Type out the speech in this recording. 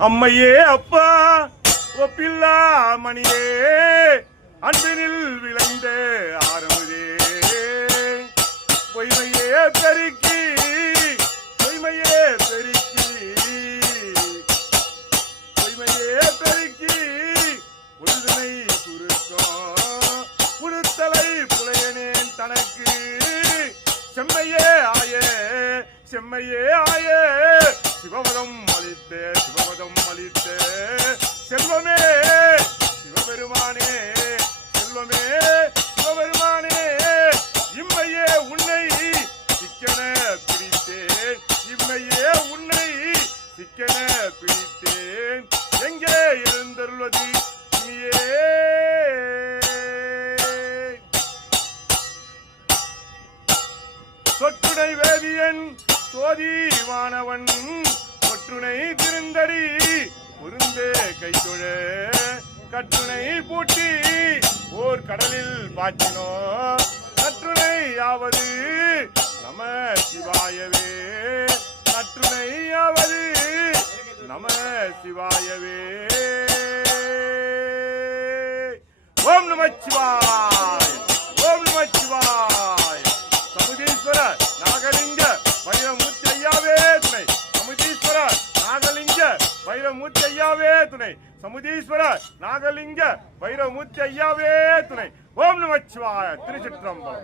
அம்மையே அப்பா ஒப்பில்லா மணியே அன்பினில் விளைந்த ஆரமுதே பொய்மையே பெருக்கி பொய்மையே பெருக்கி பொய்மையே பெருக்கி உறுதுணை சுருக்கம் புழுத்தலை புலையனேன் தனக்கு செம்மையே ஆயே செம்மையே ஆயே சிவபதம் அளித்த செல்வமே சிவபெருமானே செல்வமே சிவபெருமானே இம்மையே உன்னை சிக்கன பிடித்தேன் இம்மையே உன்னை சிக்கன பிடித்தேன் எங்கே இருந்தருள்வது நீயே சொற்றுடை வேதியன் சோதிவானவன் ஒற்றுணை திருந்தடி பொருந்தே கைத்தொழ கற்றுணை பூட்டி ஓர் கடலில் பாய்ச்சினோ கற்றுணையாவது நம சிவாயவே கற்றுணையாவது நம சிவாயவே ஓம் நமச்சிவாய ஓம் நமச்சிவாய சமுதீஸ்வர நாகலிங்க வைரமூர்த்தி ஐயாவே துணை சமுதீஸ்வர நாகலிங்க வைரமூர்த்தி ஐயாவே துணை சமுதீஸ்வர நாகலிங்க வைரமூர்த்தி ஐயாவே துணை ஓம் நமச்சிவாய திருச்சிற்றம்பலம்.